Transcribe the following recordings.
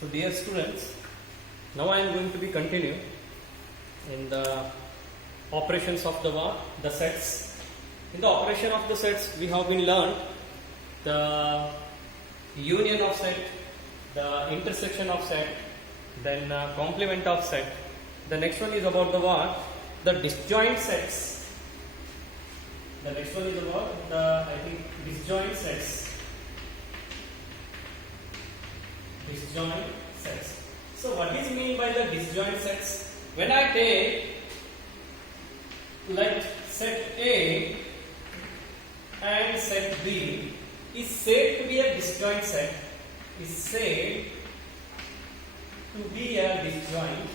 So dear students, now I am going to be continue in the operations of the sets. In the operation of the sets, we have been learned the union of set, the intersection of set, then complement of set. The next one is about the what? The disjoint sets. The next one is about the disjoint sets. Disjoint sets. So what is mean by the disjoint sets? When I take let set A and set B is said to be a disjoint set. Is said to be a disjoint.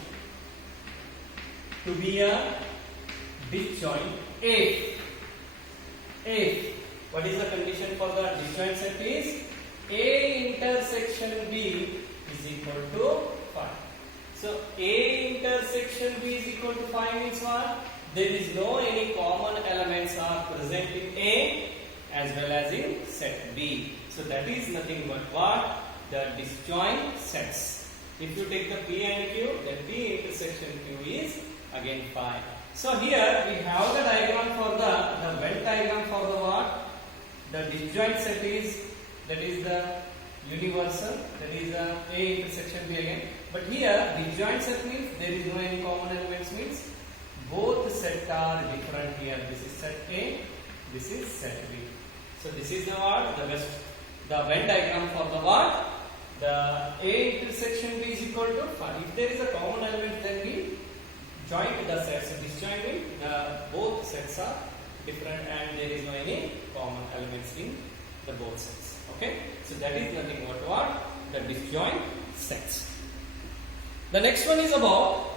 To be a disjoint if what is the condition for the disjoint set is A intersection B is equal to 5. So A intersection B is equal to 5 means what? There is no any common elements are present in A as well as in set B. So that is nothing but what? The disjoint sets. If you take the P and Q, then P intersection Q is again 5. So here we have the diagram for the Venn diagram for the what? The disjoint set is, that is the universal, that is the A intersection B again. But here disjoint set means there is no any common elements, means both sets are different here. This is set A, this is set B. So this is the what? The Venn diagram for the what? The A intersection B is equal to 5. If there is a common element, then we join the sets. So disjoint means both sets are different and there is no any common elements in the both sets. Okay, so that is nothing but what? The disjoint sets. The next one is about.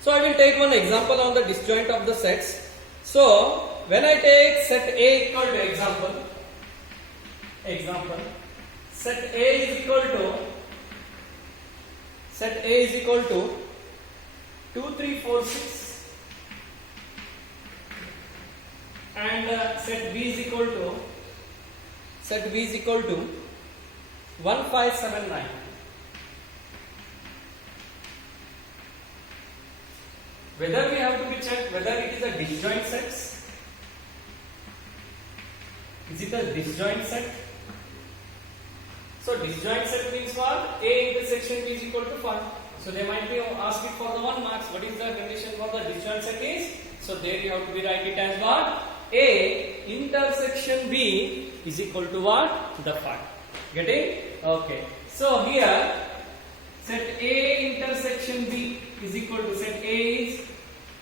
So I will take one example on the disjoint of the sets. So when I take set A equal to example, set A is equal to 2, 3, 4, 6, and set B is equal to 1, 5, 7, 9. Whether we have to be checked whether it is a disjoint sets. Is it a disjoint set? So disjoint set means what? A intersection B is equal to 5. So they might be asking for the 1 marks. What is the condition for the disjoint set is? So there you have to be write it as what? A intersection B is equal to what? The 5. Getting? Okay. So here set A intersection B is equal to set A is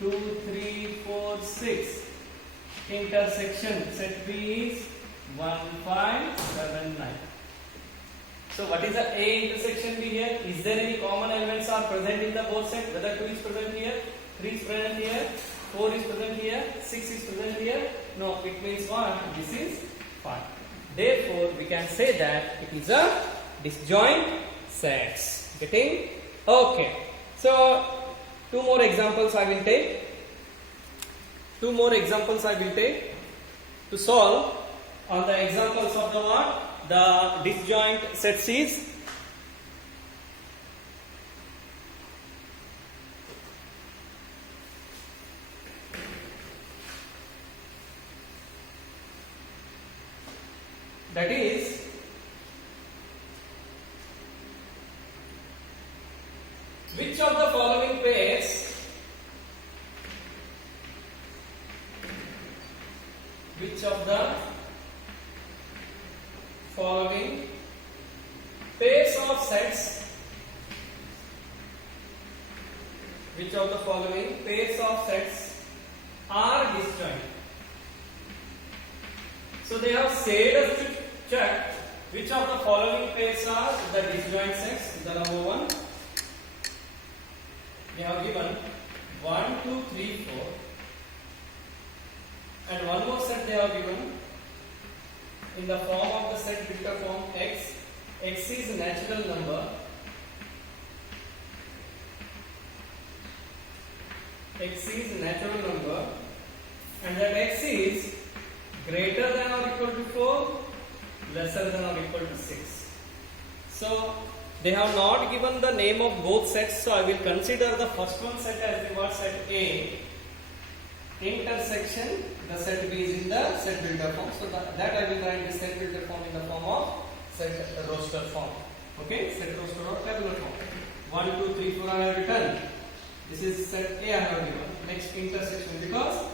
2, 3, 4, 6. Intersection set B is 1, 5, 7, 9. So what is the A intersection B here? Is there any common elements are present in the both sets? Whether 2 is present here, 3 is present here, 4 is present here, 6 is present here? No, it means what? This is 5. Therefore, we can say that it is a disjoint sets. Getting? Okay. So, two more examples I will take. To solve on the examples of the what? The disjoint sets is that is which of the following pairs of sets are disjoint? So they have said us to check which of the following pairs are the disjoint sets. The number 1, they have given 1, 2, 3, 4, and one more set they have given in the form of the set vector form X. X is natural number. X is natural number, and that X is greater than or equal to 4, lesser than or equal to 6. So they have not given the name of both sets, so I will consider the first one set as the what set A, intersection the set B is in the set builder form. So that I will write the set builder form in the form of set roster form. Okay, set roster or tabular form. 1, 2, 3, 4 I have written. This is set A I have given. Next intersection, because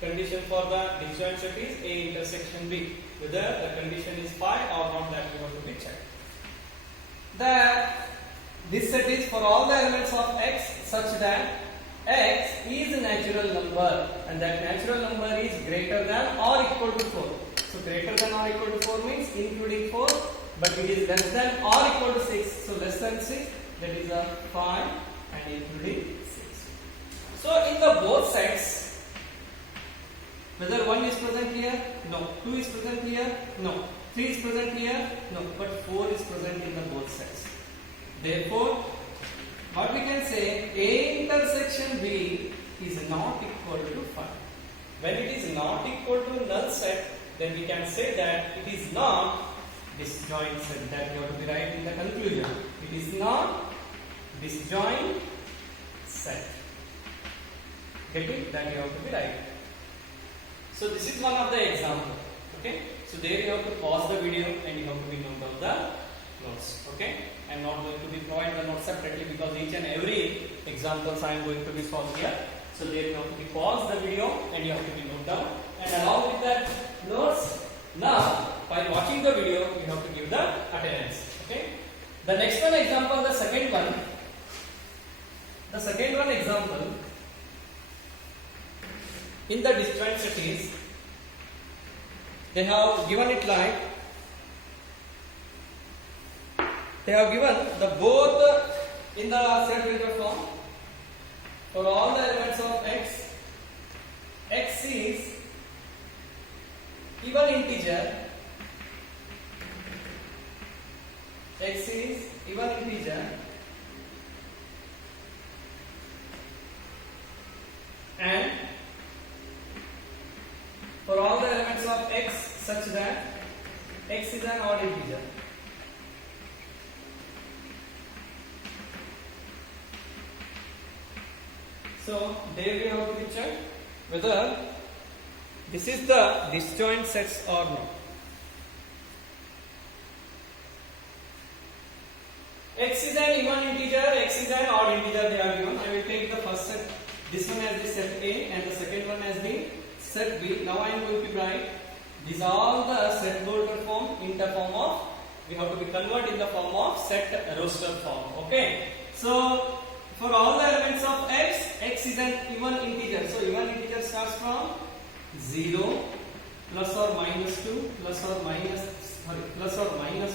condition for the disjoint set is A intersection B. Whether the condition is 5 or not, that we have to be checked. This set is for all the elements of X such that X is a natural number and that natural number is greater than or equal to 4. So greater than or equal to 4 means including 4, but it is less than or equal to 6. So less than 6, that is a 5 and including 6. So in the both sets, whether 1 is present here? No. 2 is present here? No. 3 is present here? No. But 4 is present in the both sets. Therefore, what we can say, A intersection B is not equal to 5. When it is not equal to null set, then we can say that it is not disjoint set. That you have to be right in the conclusion. It is not disjoint set. Get it? That you have to be right. So this is one of the example. Okay. So there you have to pause the video and you have to be note of the notes. Okay. I am not going to be provide the notes separately because each and every examples I am going to be solved here. So there you have to be pause the video and you have to be note down. And along with that notes, now while watching the video you have to give the attendance. Okay. The next one example, the second one. The second one example. In the disjoint set is, they have given it like, they have given the both in the set builder form for all the elements of X. X is even integer. X is even integer and for all the elements of X such that X is an odd integer. So there we have to check whether this is the disjoint sets or not. X is an even integer, X is an odd integer they are given. I will take the first set, this one as the set A and the second one as the set B. Now I am going to write these all the set builder form in the form of, we have to be converted in the form of set roster form. Okay. So for all the elements of X, X is an even integer. So even integer starts from 0, plus or minus 2, plus or minus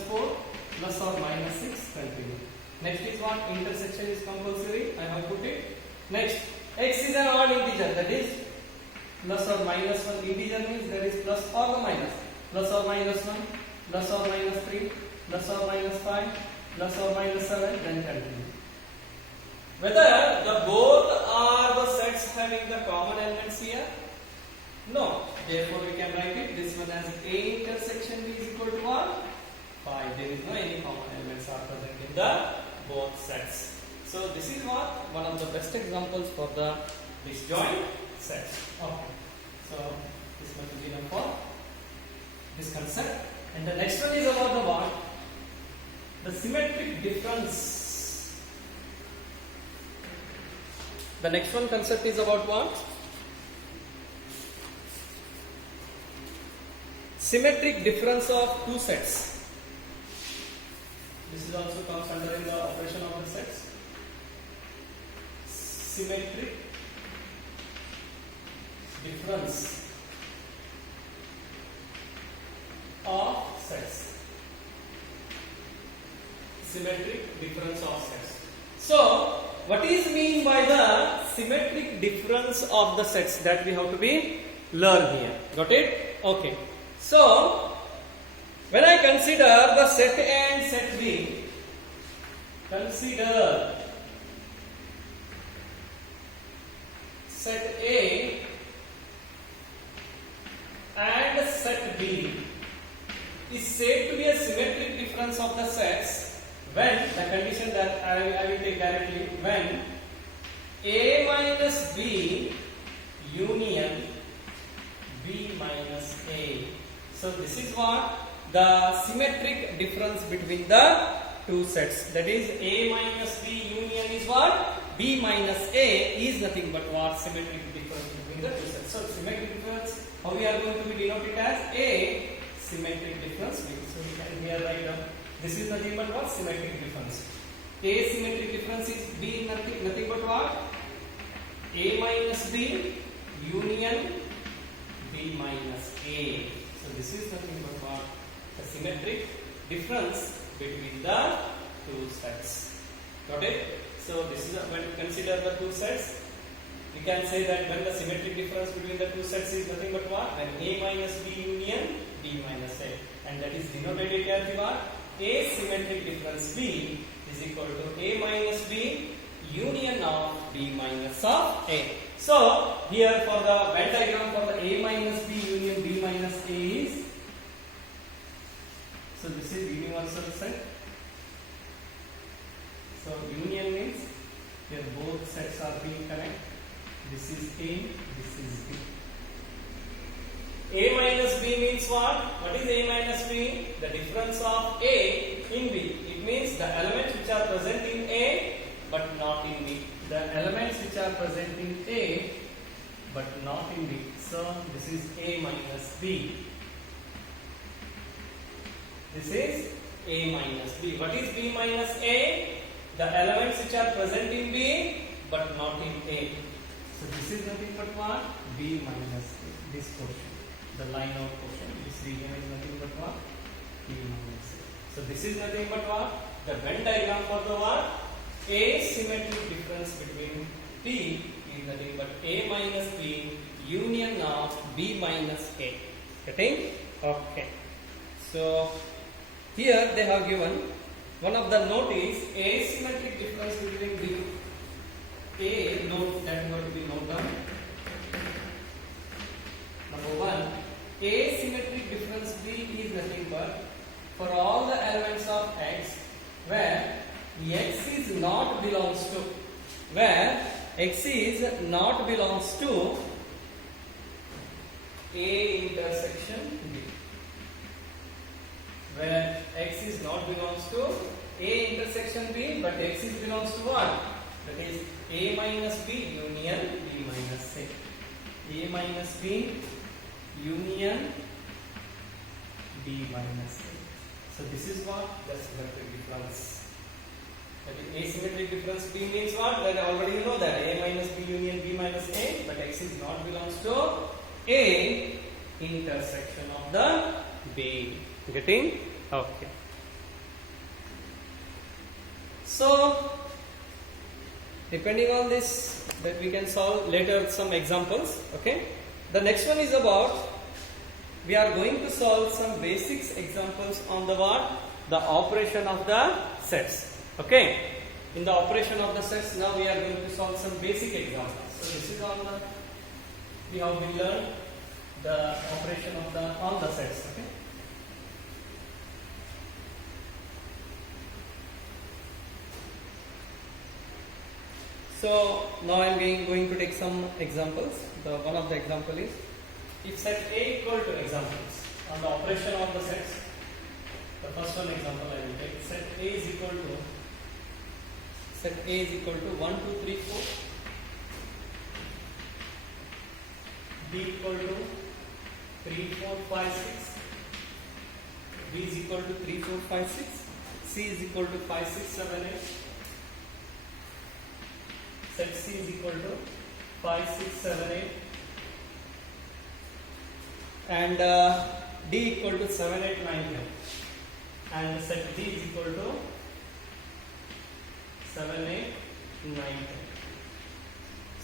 4, plus or minus 6, continue. Next is what? Intersection is compulsory. I have put it. Next, X is an odd integer, that is plus or minus 1. Integer means that is plus or minus. Plus or minus 1, plus or minus 3, plus or minus 5, plus or minus 7, then continue. Whether the both are the sets having the common elements here? No. Therefore, we can write it this one as A intersection B is equal to what? 5. There is no any common elements are present in the both sets. So this is what one of the best examples for the disjoint sets. Okay. So this much will be enough for this concept. And the next one is about the what? The symmetric difference. The next one concept is about what? Symmetric difference of two sets. This is also comes under in the operation of the sets. Symmetric difference of sets. Symmetric difference of sets. So, what is mean by the symmetric difference of the sets? That we have to be learn here. Got it? Okay. So, when I consider the set A and set B, consider set A and set B is said to be a symmetric difference of the sets when the condition that I will take directly, when A minus B union B minus A. So this is what the symmetric difference between the two sets. That is, A minus B union is what? B minus A is nothing but what? Symmetric difference between the two sets. So symmetric difference, how we are going to be denoted as A symmetric difference. So we can here write down, this is nothing but what? Symmetric difference. A symmetric difference is B nothing but what? A minus B union B minus A. So this is nothing but what? The symmetric difference between the two sets. Got it? So this is when we consider the two sets, we can say that when the symmetric difference between the two sets is nothing but what? When A minus B union B minus A, and that is denoted as what? A symmetric difference B is equal to A minus B union of B minus of A. So here for the Venn diagram for the A minus B union B minus A is, so this is universal set. So union means here both sets are being connected. This is A, this is B. A minus B means what? What is A minus B? The difference of A in B. It means the elements which are present in A but not in B. The elements which are present in A but not in B. So this is A minus B. This is A minus B. What is B minus A? The elements which are present in B but not in A. So this is nothing but what? B minus A. This portion, the line out portion, this region is nothing but what? B minus A. So this is nothing but what? The Venn diagram for the what? Asymmetric difference between P is nothing but A minus B union of B minus A. Getting? Okay. So here they have given one of the note is asymmetric difference between B. A note that is going to be noted down. Number one, asymmetric difference B is nothing but for all the elements of X where X is not belongs to, where X is not belongs to A intersection B. Where X is not belongs to A intersection B, but X is belongs to what? That is A minus B union B minus A. A minus B union B minus A. So this is what? The symmetric difference. That is asymmetric difference B means what? That already you know that A minus B union B minus A, but X is not belongs to A intersection of the B. Getting? Okay. So depending on this, that we can solve later some examples. Okay. The next one is about, we are going to solve some basics examples on the what? The operation of the sets. Okay. In the operation of the sets, now we are going to solve some basic examples. So this is on the, we have been learned the operation of the on the sets. Okay. So now I am going to take some examples. The one of the example is, if set A equal to examples on the operation of the sets. The first one example I will take. Set A is equal to 1, 2, 3, 4. B equal to 3, 4, 5, 6. B is equal to 3, 4, 5, 6. C is equal to 5, 6, 7, 8. Set C is equal to 5, 6, 7, 8. And D equal to 7, 8, 9, 10. And set D is equal to 7, 8, 9, 10.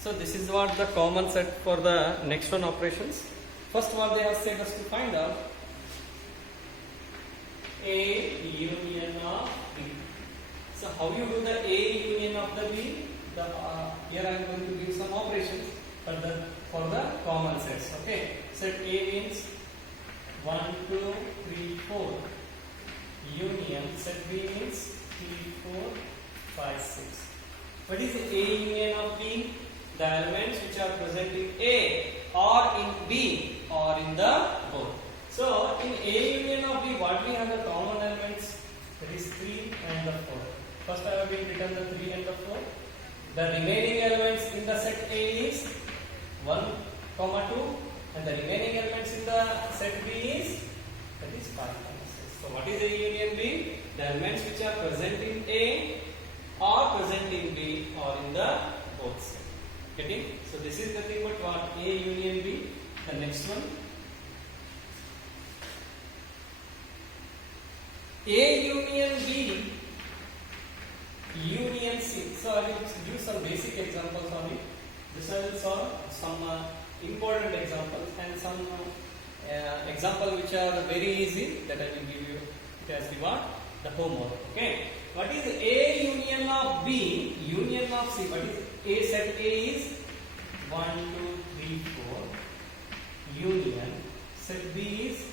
So this is what the common set for the next one operations. First what they have said us to find out A union of B. So how you do the A union of the B? Here I am going to give some operations for the common sets. Okay. Set A means 1, 2, 3, 4. Union set B means 3, 4, 5, 6. What is A union of B? The elements which are present in A or in B or in the both. So in A union of B, what we have the common elements? That is 3 and the 4. First I have been written the 3 and the 4. The remaining elements in the set A is 1, 2, and the remaining elements in the set B is, that is 5, 6. So what is A union B? The elements which are present in A or present in B or in the both set. Getting? So this is nothing but what? A union B. The next one, A union B union C. So I will give some basic examples on it. This I will solve some important examples and some example which are very easy, that I will give you it as the what? The homework. Okay. What is A union of B union of C? What is A? Set A is 1, 2, 3, 4. Union. Set B is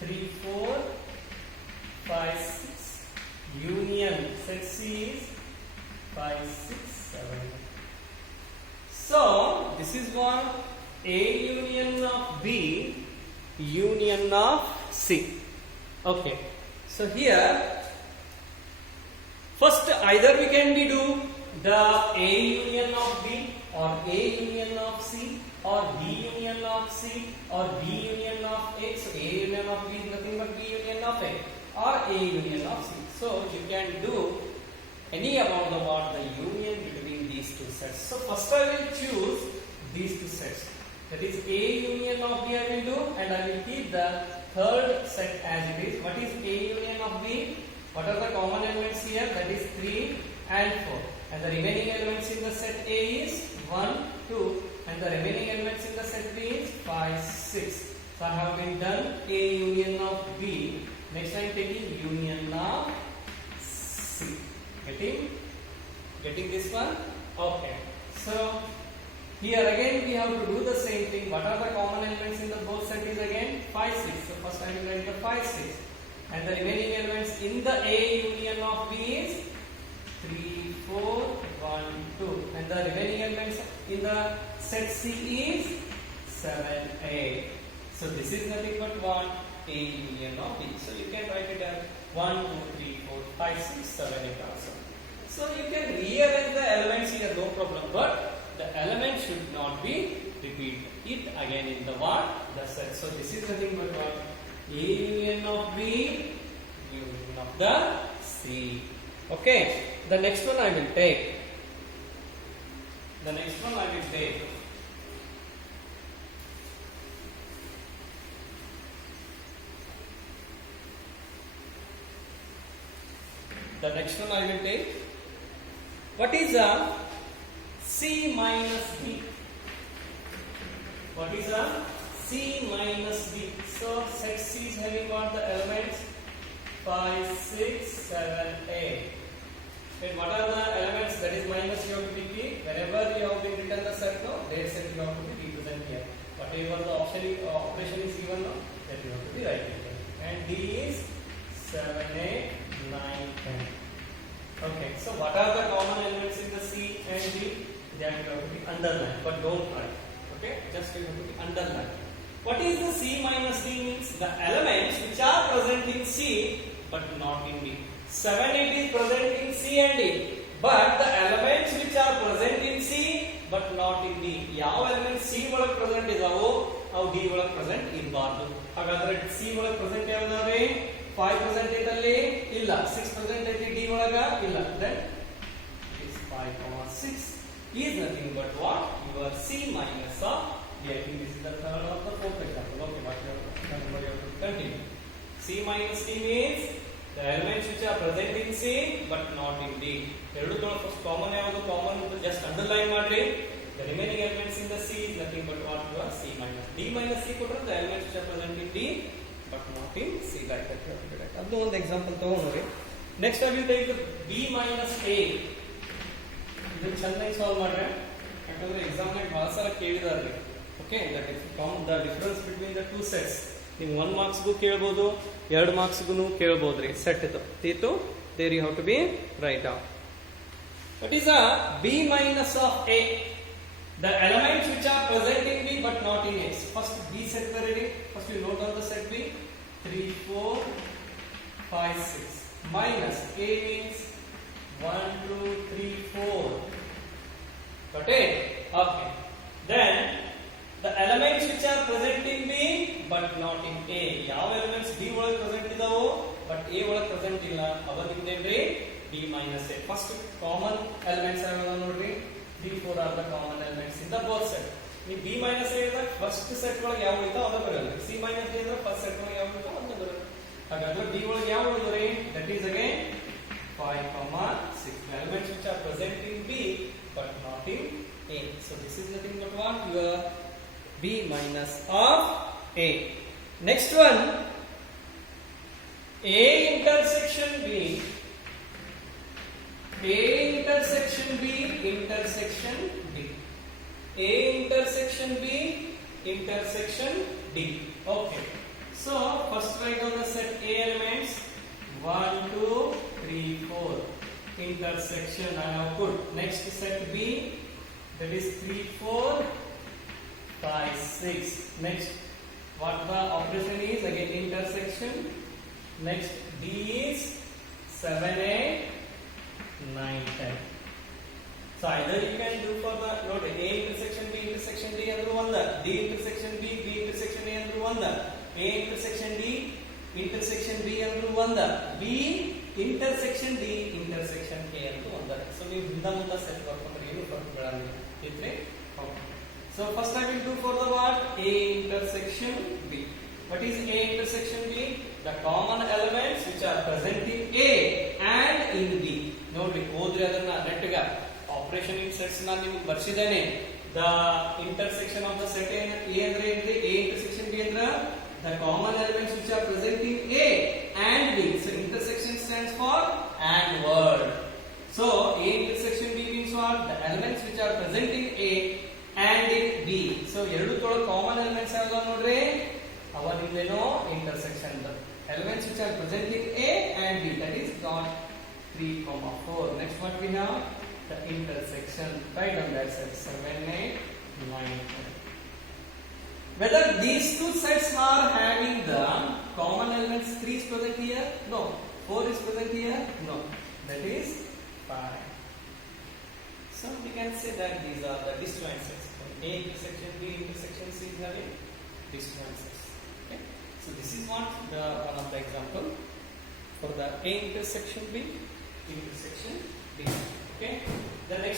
3, 4, 5, 6. Union. Set C is 5, 6, 7. So this is what A union of B union of C. Okay. So here first either we can do the A union of B or A union of C or B union of C or B union of A. So A union of B is nothing but B union of A or A union of C. So you can do any about the what? The union between these two sets. So first I will choose these two sets. That is A union of B I will do, and I will keep the third set as it is. What is A union of B? What are the common elements here? That is 3 and 4. And the remaining elements in the set A is 1, 2, and the remaining elements in the set B is 5, 6. So I have been done A union of B. Next I am taking union of C. Getting this one? Okay. So here again we have to do the same thing. What are the common elements in the both set is again 5, 6. So first I will write the 5, 6. And the remaining elements in the A union of B is 3, 4, 1, 2. And the remaining elements in the set C is 7, 8. So this is nothing but what? A union of B. So you can write it as 1, 2, 3, 4, 5, 6, 7, 8 also. So you can rearrange the elements here, no problem. But the element should not be repeated it again in the what? The set. So this is nothing but what? A union of B, union of the C. Okay. The next one I will take. The next one I will take. The next one I will take. What is a C minus B? What is a C minus B? So set C is having what? The elements 5, 6, 7, 8. And what are the elements? That is minus you have to be key. Whenever you have been written the set now, their set you have to be represent here. Whatever the operation is given now, that you have to be writing here. And D is 7, 8, 9, 10. Okay, so what are the common elements in the C and D? That you have to be underlined, but don't write. Okay, just you have to be underlined. What is the C minus D means? The elements which are present in C but not in D. 7, 8 is present in C and D, but the elements which are present in C but not in D. ಯಾವ elements C ಒಳಗೆ present ಇದಾವೋ ಅವು D ಒಳಗೆ present ಇರಬಾರದು. ಹಾಗಾದ್ರೆ C ಒಳಗೆ present ಯಾವ್ದಾವೆ? 5 present ಐತಲ್ಲಿ ಇಲ್ಲ, 6 present ಐತಿ D ಒಳಗ ಇಲ್ಲ. Then is 5, 6 is nothing but what? Your C minus of D. I think this is the third or the fourth example. Okay, what you have to continue. C minus D means the elements which are present in C but not in D. ಎರಡು first common ಯಾವುದು? Common just underline ಮಾಡ್ರಿ. The remaining elements in the C is nothing but what? Your C minus D minus C ಕೊಟ್ಟರೆ the elements which are present in D but not in C, like that you have to write. ಅದು ಒಂದು example ತಗೊಂಡ್ರಿ. Next I will take the B minus A. ಇದನ್ನ ಚೆನ್ನಾಗಿ solve ಮಾಡ್ರೆ, ಯಾಕಂದ್ರೆ exam ನಲ್ಲಿ ಬಹಳ ಸಲ ಕೇಳಿದಾರೆ. Okay, that is the difference between the two sets. ನೀವು 1 ಮಾರ್ಕ್ಸ್ಗೂ ಕೇಳ್ಬೋದು, 2 ಮಾರ್ಕ್ಸ್ಗೂ ಕೇಳ್ಬೋದ್ರಿ. ಸೆಟ್ ಇದು there you have to be write down. That is a b minus of a. The elements which are present in b but not in a. First b set the ready. First you note on the set b 3 4 5 6 minus a means 1 2 3 4. Got it? Okay. Then the elements which are present in b but not in a. ಯಾವ elements b ಒಳಗೆ present ಇದಾವೋ but a ಒಳಗೆ present ಇಲ್ಲ ಅವನಿಂದೇನ್ರಿ b minus a. First common elements ಯಾವ್ಯಾವ ನೋಡ್ರಿ, 3 4 are the common elements in the both set. ನೀವು b minus a ಇದ್ರೆ first set ಒಳಗೆ ಯಾವ ಇರ್ತಾವ ಅದ ಬರಲ್ಲ, c minus a ಇದ್ರೆ first set ಒಳಗೆ ಯಾವ ಇರ್ತಾವ ಅದ ಬರಲ್ಲ. ಹಾಗಾದ್ರೆ b ಒಳಗೆ ಯಾವ ಉಳಿದ್ರಿ, that is again 5 6. The elements which are present in b but not in a. So this is nothing but what, your b minus of a. Next one, a intersection b, a intersection b, intersection d, a intersection b, intersection d. Okay, so first write down the set a elements 1 2 3 4 intersection I have put. Next set b, that is 3 4 5 6. Next what the operation is, again intersection. Next d is 7 8 9 10. So either you can do for the note a intersection b intersection d andru ಒಂದ, d intersection b b intersection a andru ಒಂದ, a intersection d intersection b andru ಒಂದ, b intersection d intersection a andru ಒಂದ. So ನೀವು ಹಿಂದ ಮುಂದ set ಮಾಡ್ಕೊಂಡ್ರೆ ಏನು ಫರ್ಕ್ ಬೀಳಲ್ಲ ಇದ್ರೆ. Okay. So first I will do for the what, a intersection b. What is a intersection b? The common elements which are present in a and in b. ನೋಡ್ರಿ ಹೋದ್ರೆ ಅದನ್ನ ನೆಟ್ಗ ಆಪರೇಷನ್ ಇನ್ sets ನಾನು ನಿಮಗೆ ಬರ್ಸಿದ್ದೇನೆ. The intersection of the set a ಅಂದ್ರೆ ಏನ್ರಿ, a intersection b ಅಂದ್ರೆ the common elements which are present in a and b. So intersection stands for and word. So a intersection b means what, the elements which are present in a and in b. So ಎರಡು ತೊಳ common elements ಯಾವ್ದು ನೋಡ್ರಿ, ಅವನಿಂದೇನೋ intersection elements which are present in a and b, that is not 3 4. Next what we have, the intersection. Write down that set 7 8 9 10. Whether these two sets are having the common elements 3 is present here, no. 4 is present here, no. That is 5. So we can say that these are the disjoint sets. A intersection b intersection c is having disjoint sets. Okay. So this is what the one of the example for the a intersection b intersection